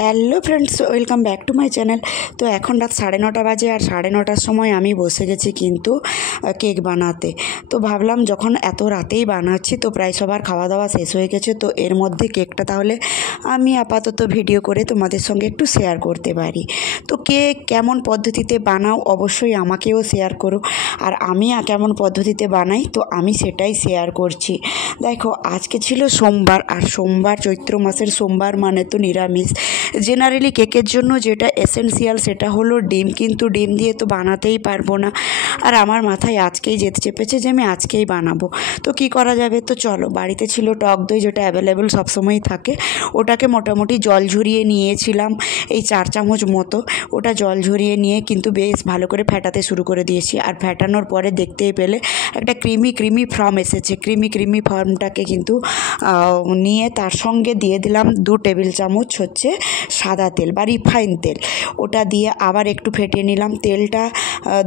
Hello friends, welcome back to my channel. তো এখন রাত 9:30 বাজে, আর 9:30টার সময় আমি বসে গেছি কিন্তু কেক বানাতে। তো ভাবলাম যখন এত রাতেই বানাচ্ছি তো প্রায় সবার খাওয়া দাওয়া শেষ হয়ে গেছে, তো এর মধ্যে কেকটা তাহলে আমি আপাতত ভিডিও করে তোমাদের সঙ্গে একটু শেয়ার করতে পারি। তো কেক কেমন পদ্ধতিতে বানাও অবশ্যই আমাকেও শেয়ার করো, আর আমি কেমন পদ্ধতিতে বানাই তো আমি সেটাই শেয়ার করছি। দেখো, আজকে ছিল সোমবার, আর সোমবার চৈত্র মাসের সোমবার মানে তো নিরামিষ। জেনারেলি কেকের জন্য যেটা এসেনশিয়াল সেটা হলো ডিম, কিন্তু ডিম দিয়ে তো বানাতেই পারবো না, আর আমার মাথায় আজকেই যেতে চেপেছে যে আমি আজকেই বানাবো। তো কি করা যাবে, তো চলো, বাড়িতে ছিল টক দই যেটা অ্যাভেলেবেল সবসময়ই থাকে, ওটাকে মোটামুটি জল ঝরিয়ে নিয়েছিলাম এই 4 চামচ মতো। ওটা জল ঝরিয়ে নিয়ে কিন্তু বেশ ভালো করে ফেটাতে শুরু করে দিয়েছি, আর ফেটানোর পরে দেখতেই পেলে একটা ক্রিমি ফর্ম এসেছে। ক্রিমি ফর্মটাকে কিন্তু নিয়ে তার সঙ্গে দিয়ে দিলাম 2 টেবিল চামচ হচ্ছে সাদা তেল বা রিফাইন তেল। ওটা দিয়ে আবার একটু ফেটিয়ে নিলাম। তেলটা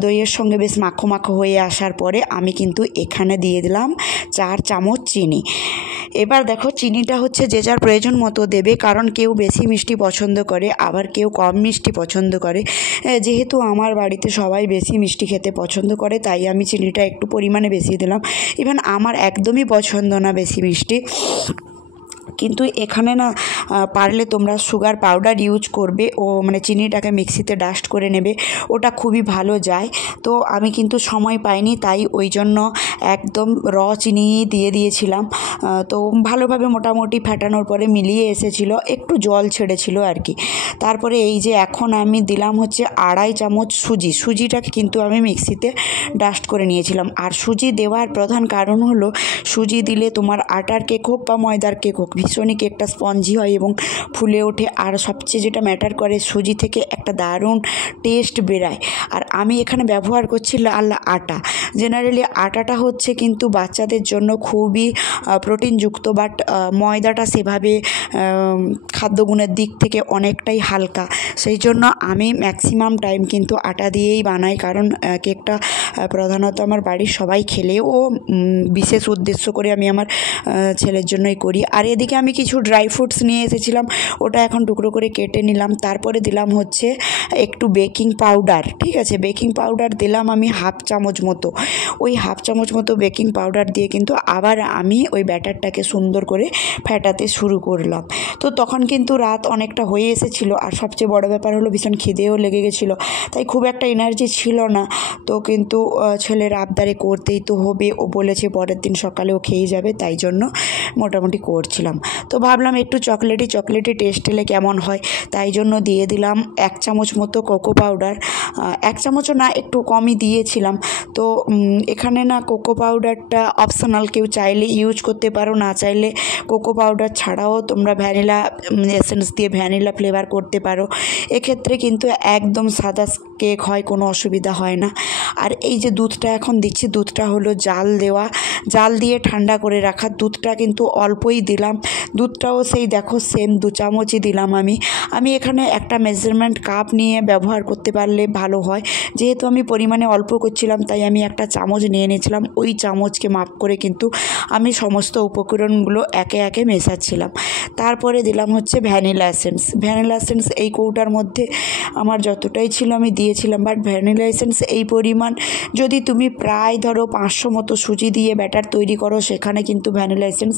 দইয়ের সঙ্গে বেশ মাখো মাখো হয়ে আসার পরে আমি কিন্তু এখানে দিয়ে দিলাম 4 চামচ চিনি। এবার দেখো, চিনিটা হচ্ছে যে যার প্রয়োজন মতো দেবে, কারণ কেউ বেশি মিষ্টি পছন্দ করে, আবার কেউ কম মিষ্টি পছন্দ করে। যেহেতু আমার বাড়িতে সবাই বেশি মিষ্টি খেতে পছন্দ করে, তাই আমি চিনিটা একটু পরিমাণে বেশি দিলাম। ইভেন আমার একদমই পছন্দ না বেশি মিষ্টি, কিন্তু এখানে না পারলে তোমরা সুগার পাউডার ইউজ করবে, ও মানে চিনিটাকে মিক্সিতে ডাস্ট করে নেবে, ওটা খুবই ভালো যায়। তো আমি কিন্তু সময় পাইনি, তাই ওই জন্য একদম চিনি দিয়ে দিয়েছিলাম। তো ভালোভাবে মোটামুটি ফাটানোর পরে মিলিয়ে এসেছিলো, একটু জল ছেড়েছিল আর কি। তারপরে এই যে এখন আমি দিলাম হচ্ছে 2.5 চামচ সুজিটাকে কিন্তু আমি মিক্সিতে ডাস্ট করে নিয়েছিলাম। আর সুজি দেওয়ার প্রধান কারণ হলো, সুজি দিলে তোমার আটার কেক হোক বা ময়দার কেক হোক, ভীষণই কেকটা স্পঞ্জি হয় এবং ফুলে ওঠে। আর সবচেয়ে যেটা ম্যাটার করে, সুজি থেকে একটা দারুণ টেস্ট বেরায়। আর আমি এখানে ব্যবহার করছি লাল আটা। জেনারেলি আটাটা হচ্ছে কিন্তু বাচ্চাদের জন্য খুবই প্রোটিনযুক্ত, বাট ময়দাটা সেভাবে খাদ্যগুণের দিক থেকে অনেকটাই হালকা। সেই জন্য আমি ম্যাক্সিমাম টাইম কিন্তু আটা দিয়েই বানাই, কারণ কেকটা প্রধানত আমার বাড়ির সবাই খেলেও বিশেষ উদ্দেশ্য করে আমি আমার ছেলের জন্যই করি। আর এদিকে আমি কিছু ড্রাই ফ্রুটস নিয়ে এসেছিলাম, ওটা এখন টুকরো করে কেটে নিলাম। তারপরে দিলাম হচ্ছে একটু বেকিং পাউডার। ঠিক আছে, বেকিং পাউডার দিলাম আমি 1/2 চামচ মতো। ওই 1/2 চামচ মতো বেকিং পাউডার দিয়ে কিন্তু আবার আমি ওই ব্যাটারটাকে সুন্দর করে ফেটাতে শুরু করলাম। তো তখন কিন্তু রাত অনেকটা হয়ে এসেছিলো, আর সবচেয়ে বড় ব্যাপার হলো ভীষণ খিদেও লেগে গেছিলো, তাই খুব একটা এনার্জি ছিল না। তো কিন্তু ছেলের আবদারে করতেই তো হবে, ও বলেছে পরের দিন সকালে ও খেয়ে যাবে, তাই জন্য মোটামুটি করছিলাম। তো ভাবলাম একটু চকলেটি টেস্ট এলে কেমন হয়, তাই জন্য দিয়ে দিলাম 1 চামচ মতো কোকো পাউডার। 1 চামচও না, একটু কমই দিয়েছিলাম। তো এখানে না কোকো পাউডারটা অপশনাল, কেউ চাইলে ইউজ করতে পারো, না চাইলে কোকো পাউডার ছাড়াও তোমরা ভ্যানিলা এসেন্স দিয়ে ভ্যানিলা ফ্লেভার করতে পারো। এক্ষেত্রে কিন্তু একদম সাদা কেক হয়, কোনো অসুবিধা হয় না। আর এই যে দুধটা এখন দিচ্ছি, দুধটা হলো জাল দিয়ে ঠান্ডা করে রাখা। দুধটা কিন্তু অল্পই দিলাম, দুধটাও সেই দেখো সেম 2 চামচই দিলাম আমি এখানে একটা মেজারমেন্ট কাপ নিয়ে ব্যবহার করতে পারলে ভালো হয়। যেহেতু আমি পরিমাণে অল্প করছিলাম, তাই আমি একটা চামচ নিয়ে নিয়েছিলাম। ওই চামচকে মাপ করে কিন্তু আমি সমস্ত উপকরণগুলো একে একে মেশাচ্ছিলাম। তারপরে দিলাম হচ্ছে ভ্যানিলা এসেন্স এই কৌটার মধ্যে আমার যতটাই ছিল আমি দিয়েছিলাম। বাট ভ্যানিলা এসেন্স এই পরিমাণ, যদি তুমি প্রায় ধরো 500 মতো সুজি দিয়ে ব্যাটার তৈরি করো, সেখানে কিন্তু ভ্যানিলা এসেন্স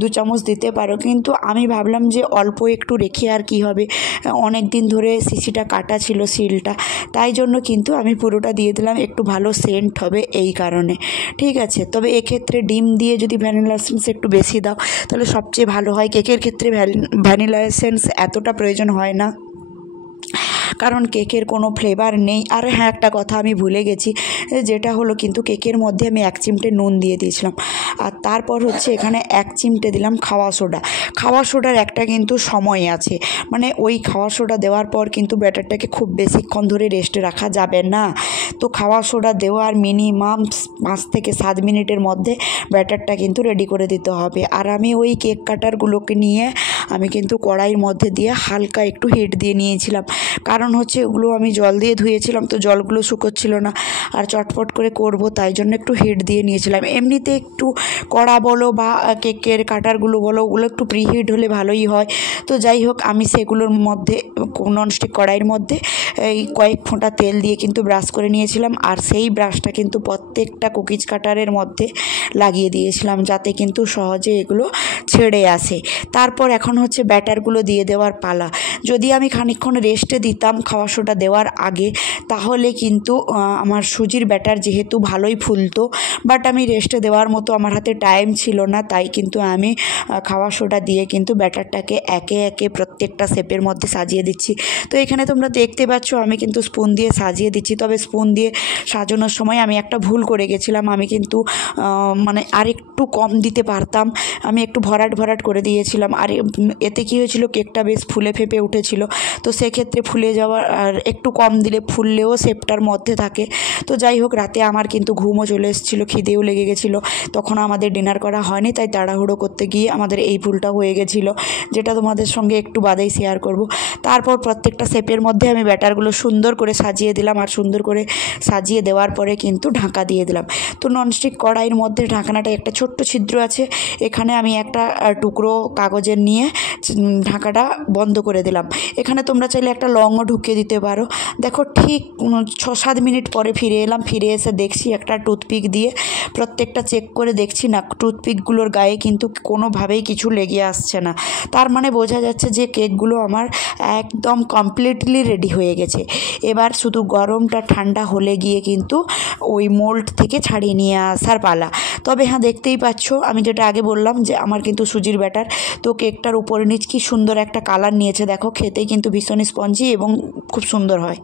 2 চামচ দিতে পারো। কিন্তু আমি ভাবলাম যে অল্প একটু রেখে আর কি হবে, অনেক দিন ধরে শিশিটা কাটা ছিল সিলটা, তাই জন্য কিন্তু আমি পুরোটা দিয়ে দিলাম, একটু ভালো সেন্ট হবে এই কারণে। ঠিক আছে, তবে এক্ষেত্রে ডিম দিয়ে যদি ভ্যানিলা এসেন্স একটু বেশি দাও তাহলে সবচেয়ে ভালো হয়। কেকের ক্ষেত্রে ভ্যানিলা এসেন্স এতটা প্রয়োজন হয় না, কারণ কেকের কোনো ফ্লেভার নেই। আর হ্যাঁ, একটা কথা আমি ভুলে গেছি, যেটা হলো কিন্তু কেকের মধ্যে আমি 1 চিমটে নুন দিয়ে দিয়েছিলাম। আর তারপর হচ্ছে এখানে 1 চিমটে দিলাম খাওয়া সোডার একটা কিন্তু সময় আছে, মানে ওই খাওয়া সোডা দেওয়ার পর কিন্তু ব্যাটারটাকে খুব বেশিক্ষণ ধরে রেস্টে রাখা যাবে না। তো খাওয়া সোডা দেওয়ার মিনিমাম 5 থেকে 7 মিনিটের মধ্যে ব্যাটারটা কিন্তু রেডি করে দিতে হবে। আর আমি ওই কেক কাটারগুলোকে নিয়ে আমি কিন্তু কড়াইয়ের মধ্যে দিয়ে হালকা একটু হিট দিয়ে নিয়েছিলাম, কারণ কারণ হচ্ছে ওগুলো আমি জল দিয়ে ধুয়েছিলাম, তো জলগুলো শুকোচ্ছিল না, আর চটপট করে করব তাই জন্য একটু হিট দিয়ে নিয়েছিলাম। এমনিতে একটু কড়া বলো বা কেকের কাটারগুলো বলো, ওগুলো একটু প্রিহিট হলে ভালোই হয়। তো যাই হোক, আমি সেগুলোর মধ্যে ননস্টিক কড়াইয়ের মধ্যে এই কয়েক ফোঁটা তেল দিয়ে কিন্তু ব্রাশ করে নিয়েছিলাম, আর সেই ব্রাশটা কিন্তু প্রত্যেকটা কুকিজ কাটারের মধ্যে লাগিয়ে দিয়েছিলাম যাতে কিন্তু সহজে এগুলো ছেড়ে আসে। তারপর এখন হচ্ছে ব্যাটারগুলো দিয়ে দেওয়ার পালা। যদি আমি খানিকক্ষণ রেস্টে দিতাম খাওয়া সোডা দেওয়ার আগে, তাহলে কিন্তু আমার সুজির ব্যাটার যেহেতু ভালোই ফুলতো, বাট আমি রেস্টে দেওয়ার মতো আমার হাতে টাইম ছিল না, তাই কিন্তু আমি খাওয়া সোডা দিয়ে কিন্তু ব্যাটারটাকে একে একে প্রত্যেকটা শেপের মধ্যে সাজিয়ে দিচ্ছি। তো এখানে তোমরা দেখতে পাচ্ছ আমি কিন্তু স্পুন দিয়ে সাজিয়ে দিচ্ছি। তবে স্পুন দিয়ে সাজানোর সময় আমি একটা ভুল করে গেছিলাম, আমি কিন্তু মানে আর একটু কম দিতে পারতাম, আমি একটু ভরাট ভরাট করে দিয়েছিলাম। আর এতে কী হয়েছিল, কেকটা বেশ ফুলে ফেপে উঠেছিল। তো সেক্ষেত্রে ফুলে যাওয়ার আর একটু কম দিলে ফুললেও শেপটার মধ্যে থাকে। তো যাই হোক, রাতে আমার কিন্তু ঘুমও চলে এসেছিলো, খিদেও লেগে গেছিলো, তখন আমাদের ডিনার করা হয়নি, তাই তাড়াহুড়ো করতে গিয়ে আমাদের এই ভুলটা হয়ে গেছিলো, যেটা তোমাদের সঙ্গে একটু বাদেই শেয়ার করব। তারপর প্রত্যেকটা শেপের মধ্যে আমি ব্যাটারগুলো সুন্দর করে সাজিয়ে দিলাম, আর সুন্দর করে সাজিয়ে দেওয়ার পরে কিন্তু ঢাকা দিয়ে দিলাম। তো ননস্টিক কড়াইয়ের মধ্যে ঢাকনাটা একটা ছোট্ট ছিদ্র আছে, এখানে আমি একটা টুকরো কাগজের নিয়ে ঢাকাটা বন্ধ করে দিলাম। এখানে তোমরা চাইলে একটা লংও ঢুকিয়ে দিতে পারো। দেখো ঠিক 6-7 মিনিট পরে ফিরে এলাম, ফিরে এসে দেখছি একটা টুথপিক দিয়ে প্রত্যেকটা চেক করে দেখছি না, টুথপিকগুলোর গায়ে কিন্তু কোনোভাবেই কিছু লেগে আসছে না। তার মানে বোঝা যাচ্ছে যে কেকগুলো আমার একদম কমপ্লিটলি রেডি হয়ে গেছে। এবার শুধু গরমটা ঠান্ডা হলে গিয়ে কিন্তু ওই মোল্ড থেকে ছাড়িয়ে নিয়ে আসার পালা। তবে হ্যাঁ, দেখতেই পাচ্ছ আমি যেটা আগে বললাম যে আমার কিন্তু সুজির ব্যাটার, তো কেকটার উপরে নিচ কি সুন্দর একটা কালার নিয়েছে, দেখো খেতেই কিন্তু ভীষণ স্পঞ্জি এবং খুব সুন্দর হয়।